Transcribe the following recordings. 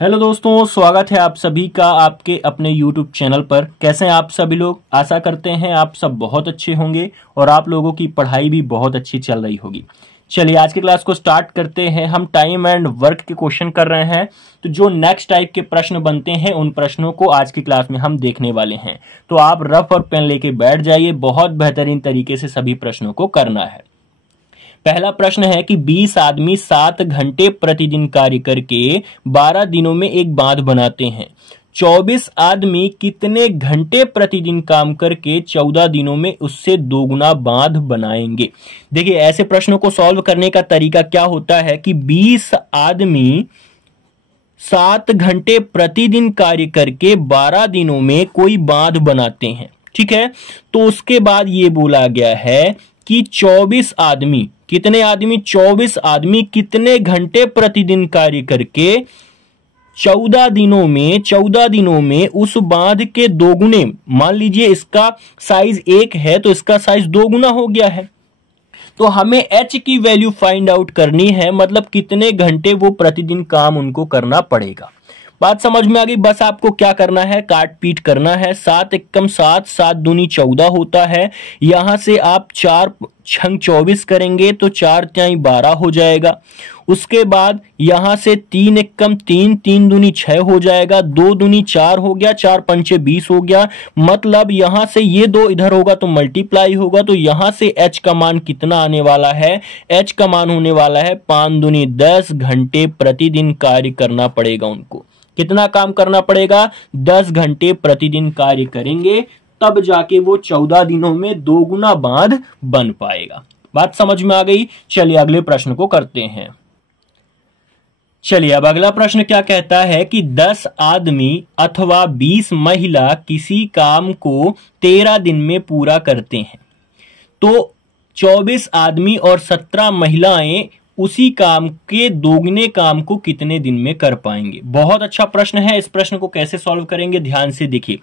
Hello दोस्तों, स्वागत है आप सभी का आपके अपने YouTube चैनल पर। कैसे हैं आप सभी लोग? आशा करते हैं आप सब बहुत अच्छे होंगे और आप लोगों की पढ़ाई भी बहुत अच्छी चल रही होगी। चलिए आज की क्लास को स्टार्ट करते हैं। हम टाइम एंड वर्क के क्वेश्चन कर रहे हैं, तो जो नेक्स्ट टाइप के प्रश्न बनते हैं उन प्रश्नों को आज की क्लास में हम देखने वाले हैं। तो आप रफ और पेन लेके बैठ जाइए, बहुत बेहतरीन तरीके से सभी प्रश्नों को करना है। पहला प्रश्न है कि 20 आदमी 7 घंटे प्रतिदिन कार्य करके 12 दिनों में एक बांध बनाते हैं। 24 आदमी कितने घंटे प्रतिदिन काम करके 14 दिनों में उससे दोगुना बांध बनाएंगे? देखिए, ऐसे प्रश्नों को सॉल्व करने का तरीका क्या होता है कि 20 आदमी 7 घंटे प्रतिदिन कार्य करके 12 दिनों में कोई बांध बनाते हैं, ठीक है। तो उसके बाद ये बोला गया है कि 24 आदमी, कितने आदमी? 24 आदमी कितने घंटे प्रतिदिन कार्य करके 14 दिनों में उस बांध के दोगुने, मान लीजिए इसका साइज 1 है तो इसका साइज दोगुना हो गया है। तो हमें h की वैल्यू फाइंड आउट करनी है, मतलब कितने घंटे वो प्रतिदिन काम उनको करना पड़ेगा। बात समझ में आ गई? बस आपको क्या करना है, काट पीट करना है। 7 एकम 7, 7 दूनी 14 होता है। यहां से आप 4 छंग 24 करेंगे तो 4 तिहाई 12 हो जाएगा। उसके बाद यहां से 3 एकम 3, 3 दूनी 6 हो जाएगा। 2 दूनी 4 हो गया, 4 पंचे 20 हो गया। मतलब यहां से ये 2 इधर होगा तो मल्टीप्लाई होगा, तो यहां से h का मान कितना आने वाला है? h का मान होने वाला है 5 दूनी 10 घंटे प्रतिदिन कार्य करना पड़ेगा उनको। कितना काम करना पड़ेगा? 10 घंटे प्रतिदिन कार्य करेंगे, तब जाके वो 14 दिनों में दोगुना बांध बन पाएगा। बात समझ में आ गई? चलिए अगले प्रश्न को करते हैं। चलिए अब अगला प्रश्न क्या कहता है कि 10 आदमी अथवा 20 महिला किसी काम को 13 दिन में पूरा करते हैं, तो 24 आदमी और 17 महिलाएं उसी काम के दोगुने काम को कितने दिन में कर पाएंगे? बहुत अच्छा प्रश्न है। इस प्रश्न को कैसे सॉल्व करेंगे, ध्यान से देखिए।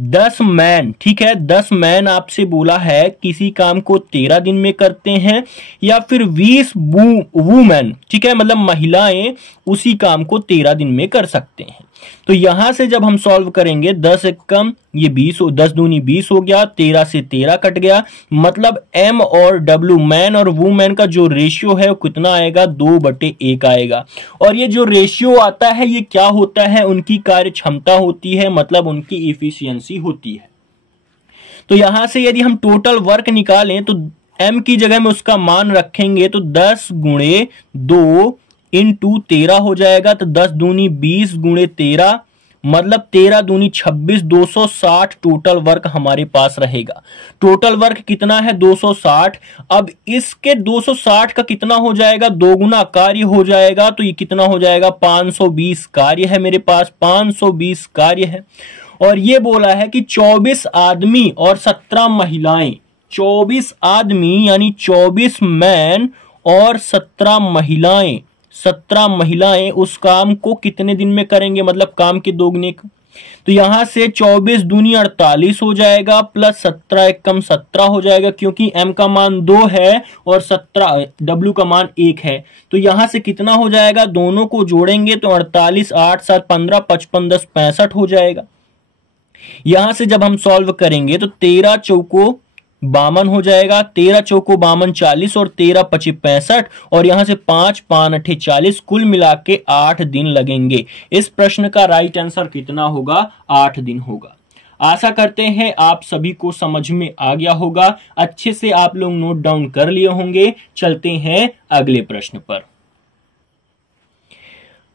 10 मैन, ठीक है, 10 मैन आपसे बोला है किसी काम को 13 दिन में करते हैं, या फिर 20 वुमेन, ठीक है, मतलब महिलाएं उसी काम को 13 दिन में कर सकते हैं। तो यहां से जब हम सॉल्व करेंगे, 10 एकम ये 20, 10 दूनी 20 हो गया, 13 से 13 कट गया, मतलब m और w, मैन और वुमेन का जो रेशियो है वो कितना आएगा? 2/1 आएगा। और ये जो रेशियो आता है ये क्या होता है? उनकी कार्य क्षमता होती है, मतलब उनकी इफिशियंसी होती है। तो यहां से यदि हम टोटल वर्क निकालें तो m की जगह में उसका मान रखेंगे तो 10 गुणे 2 इंटू 13 हो जाएगा। तो 10 दूनी 20 गुणे 13, मतलब 13 दूनी 26, 260 टोटल वर्क हमारे पास रहेगा। टोटल वर्क कितना है? 260। अब इसके 260 का कितना हो जाएगा? दोगुना कार्य हो जाएगा। तो ये कितना हो जाएगा? 520 कार्य है मेरे पास, 520 कार्य है। और ये बोला है कि 24 आदमी और 17 महिलाएं, 24 आदमी यानी 24 मैन और 17 महिलाएं, 17 महिलाएं उस काम को कितने दिन में करेंगे, मतलब काम के दोगुने को। तो यहां से 24 दूनी 48 हो जाएगा, प्लस 17 एकम 17 हो जाएगा, क्योंकि m का मान 2 है और 17 w का मान 1 है। तो यहां से कितना हो जाएगा? दोनों को जोड़ेंगे तो 48, 8, 7, 15, 55, 10, 65 हो जाएगा। यहां से जब हम सॉल्व करेंगे तो 13 चौको 52 हो जाएगा, 13 चौको 52 40 और 13 पची 65, और यहां से 5 5 8 40, कुल मिला के 8 दिन लगेंगे। इस प्रश्न का राइट आंसर कितना होगा? 8 दिन होगा। आशा करते हैं आप सभी को समझ में आ गया होगा, अच्छे से आप लोग नोट डाउन कर लिए होंगे। चलते हैं अगले प्रश्न पर।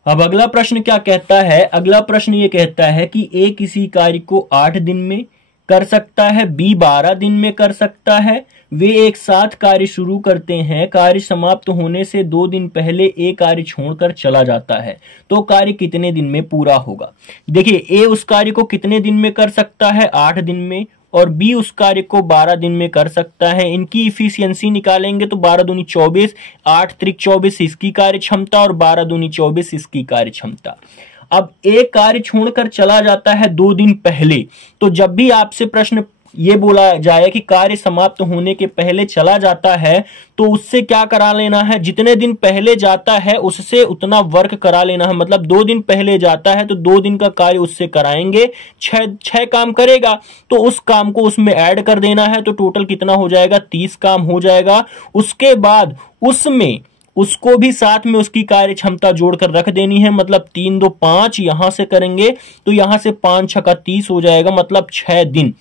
अब अगला प्रश्न क्या कहता है? अगला प्रश्न ये कहता है कि ए किसी कार्य को 8 दिन में कर सकता है, बी 12 दिन में कर सकता है। वे एक साथ कार्य शुरू करते हैं, कार्य समाप्त होने से 2 दिन पहले ए कार्य छोड़कर चला जाता है, तो कार्य कितने दिन में पूरा होगा? देखिए, ए उस कार्य को कितने दिन में कर सकता है? 8 दिन में, और बी उस कार्य को 12 दिन में कर सकता है। इनकी इफिशियंसी निकालेंगे तो 12 दूनी 24, 8 त्रिक 24 इसकी कार्य क्षमता, और 12 दूनी 24 इसकी कार्य क्षमता। अब एक कार्य छोड़कर चला जाता है 2 दिन पहले, तो जब भी आपसे प्रश्न ये बोला जाए कि कार्य समाप्त होने के पहले चला जाता है तो उससे क्या करा लेना है, जितने दिन पहले जाता है उससे उतना वर्क करा लेना है। मतलब 2 दिन पहले जाता है तो 2 दिन का कार्य उससे कराएंगे, 6 काम करेगा तो उस काम को उसमें ऐड कर देना है, तो टोटल कितना हो जाएगा, 30 काम हो जाएगा। उसके बाद उसमें उसको भी साथ में उसकी कार्य क्षमता जोड़कर रख देनी है, मतलब 3 2 5 यहां से करेंगे तो यहां से 5 6 का 30 हो जाएगा, मतलब 6 दिन।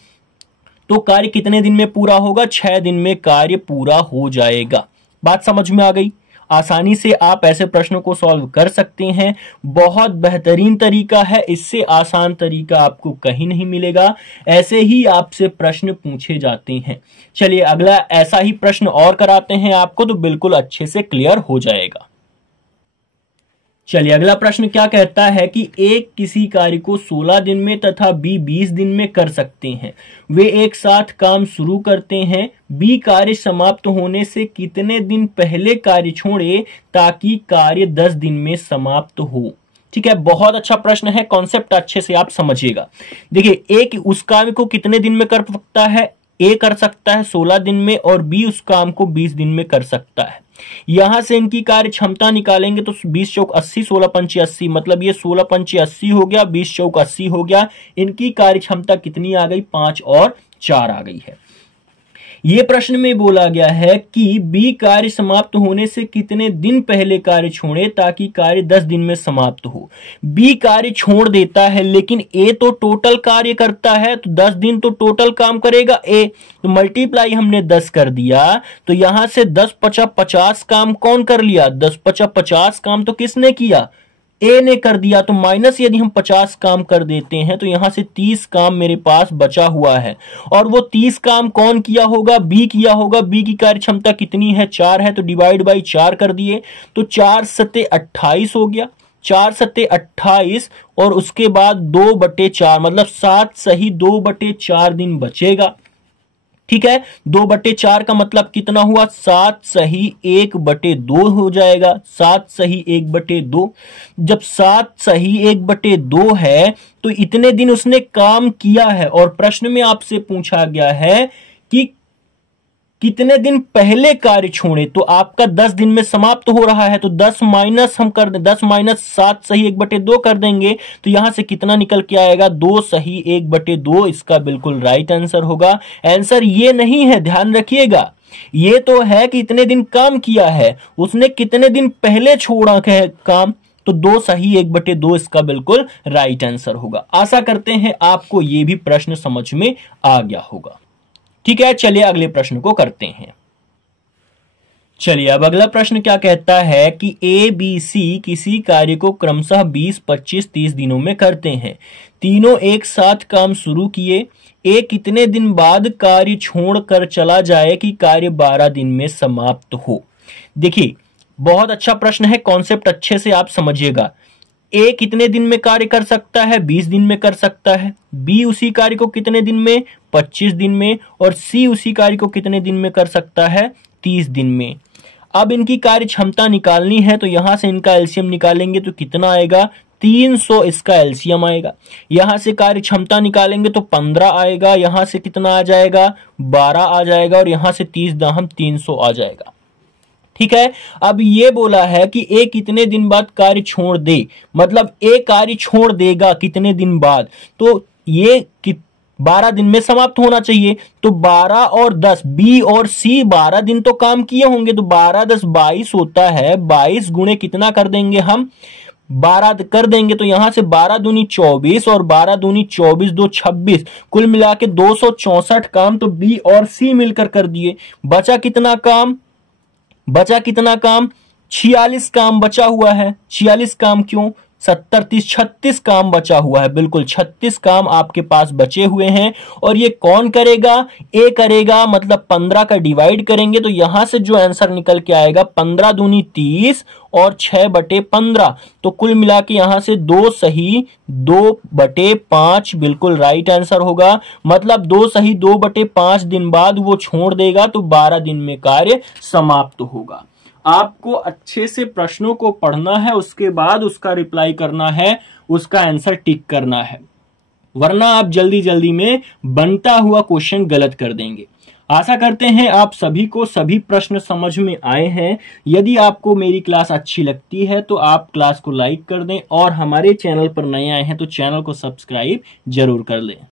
तो कार्य कितने दिन में पूरा होगा, 6 दिन में कार्य पूरा हो जाएगा। बात समझ में आ गई। आसानी से आप ऐसे प्रश्नों को सॉल्व कर सकते हैं, बहुत बेहतरीन तरीका है, इससे आसान तरीका आपको कहीं नहीं मिलेगा। ऐसे ही आपसे प्रश्न पूछे जाते हैं। चलिए अगला ऐसा ही प्रश्न और कराते हैं आपको, तो बिल्कुल अच्छे से क्लियर हो जाएगा। चलिए अगला प्रश्न क्या कहता है कि ए किसी कार्य को 16 दिन में तथा बी 20 दिन में कर सकते हैं। वे एक साथ काम शुरू करते हैं। बी कार्य समाप्त होने से कितने दिन पहले कार्य छोड़े ताकि कार्य 10 दिन में समाप्त हो। ठीक है, बहुत अच्छा प्रश्न है, कॉन्सेप्ट अच्छे से आप समझिएगा। देखिए ए उस कार्य को कितने दिन में कर सकता है, ए कर सकता है 16 दिन में और बी उस काम को 20 दिन में कर सकता है। यहां से इनकी कार्य क्षमता निकालेंगे तो 20 चौक 80, 16 पंचे 80, मतलब ये 16 पंचे 80 हो गया, 20 चौक 80 हो गया। इनकी कार्य क्षमता कितनी आ गई, 5 और 4 आ गई है। ये प्रश्न में बोला गया है कि बी कार्य समाप्त होने से कितने दिन पहले कार्य छोड़े ताकि कार्य 10 दिन में समाप्त हो। बी कार्य छोड़ देता है लेकिन ए तो टोटल कार्य करता है, तो 10 दिन तो टोटल काम करेगा ए, तो मल्टीप्लाई हमने 10 कर दिया, तो यहां से 10 50 50 काम कौन कर लिया, 10 50 50 काम तो किसने किया, ए ने कर दिया। तो माइनस यदि हम 50 काम कर देते हैं तो यहां से 30 काम मेरे पास बचा हुआ है, और वो 30 काम कौन किया होगा, बी किया होगा। बी की कार्य क्षमता कितनी है, 4 है, तो डिवाइड बाई 4 कर दिए, तो 4 सत्ते 28 हो गया, 4 सत्ते 28, और उसके बाद 2/4 मतलब 7 सही 2/4 दिन बचेगा। ठीक है, 2/4 का मतलब कितना हुआ, 7 सही 1/2 हो जाएगा, 7 सही 1/2। जब 7 सही 1/2 है तो इतने दिन उसने काम किया है, और प्रश्न में आपसे पूछा गया है कि कितने दिन पहले कार्य छोड़े, तो आपका 10 दिन में समाप्त हो रहा है, तो 10 माइनस हम कर दें, 10 माइनस 7 सही 1/2 कर देंगे, तो यहां से कितना निकल के आएगा, 2 सही 1/2। इसका बिल्कुल राइट आंसर होगा। आंसर ये नहीं है, ध्यान रखिएगा, ये तो है कि इतने दिन काम किया है, उसने कितने दिन पहले छोड़ा है काम, तो 2 सही 1/2 इसका बिल्कुल राइट आंसर होगा। आशा करते हैं आपको ये भी प्रश्न समझ में आ गया होगा। ठीक है, चलिए अगले प्रश्न को करते हैं। चलिए अब अगला प्रश्न क्या कहता है कि ए बी सी किसी कार्य को क्रमशः 20 25 30 दिनों में करते हैं। तीनों एक साथ काम शुरू किए। ए कितने दिन बाद कार्य छोड़कर चला जाए कि कार्य 12 दिन में समाप्त हो। देखिए बहुत अच्छा प्रश्न है, कॉन्सेप्ट अच्छे से आप समझिएगा। ए कितने दिन में कार्य कर सकता है, 20 दिन में कर सकता है। बी उसी कार्य को कितने दिन में, 25 दिन में। और सी उसी कार्य को कितने दिन में कर सकता है, 30 दिन में। अब इनकी कार्य क्षमता निकालनी है, तो यहां से इनका एलसीएम निकालेंगे तो कितना आएगा, 300 इसका एलसीएम आएगा। यहां से कार्य क्षमता निकालेंगे तो 15 आएगा, यहां से कितना आ जाएगा, 12 आ जाएगा, और यहां से 30 दाहम 300 आ जाएगा। ठीक है, अब ये बोला है कि ए कितने दिन बाद कार्य छोड़ दे, मतलब ए कार्य छोड़ देगा कितने दिन बाद, तो ये 12 दिन में समाप्त होना चाहिए। तो 12 और 10, बी और सी 12 दिन तो काम किए होंगे, तो 12 10 22 होता है, 22 गुणे कितना कर देंगे हम, 12 कर देंगे, तो यहां से 12 दूनी 24 और 12 दूनी 24 2 26, कुल मिला के 264 काम तो बी और सी मिलकर कर दिए। बचा कितना काम, 46 काम बचा हुआ है। 46 काम क्यों, 70 30 36 काम बचा हुआ है, बिल्कुल 36 काम आपके पास बचे हुए हैं। और ये कौन करेगा, ए करेगा, मतलब 15 का डिवाइड करेंगे तो यहां से जो आंसर निकल के आएगा 15 दूनी 30 और 6/15, तो कुल मिला के यहां से 2 सही 2/5 बिल्कुल राइट आंसर होगा। मतलब 2 सही 2/5 दिन बाद वो छोड़ देगा, तो 12 दिन में कार्य समाप्त होगा। आपको अच्छे से प्रश्नों को पढ़ना है, उसके बाद उसका रिप्लाई करना है, उसका आंसर टिक करना है। वरना आप जल्दी जल्दी में बनता हुआ क्वेश्चन गलत कर देंगे। आशा करते हैं आप सभी को सभी प्रश्न समझ में आए हैं। यदि आपको मेरी क्लास अच्छी लगती है तो आप क्लास को लाइक कर दें और हमारे चैनल पर नए आए हैं तो चैनल को सब्सक्राइब जरूर कर लें।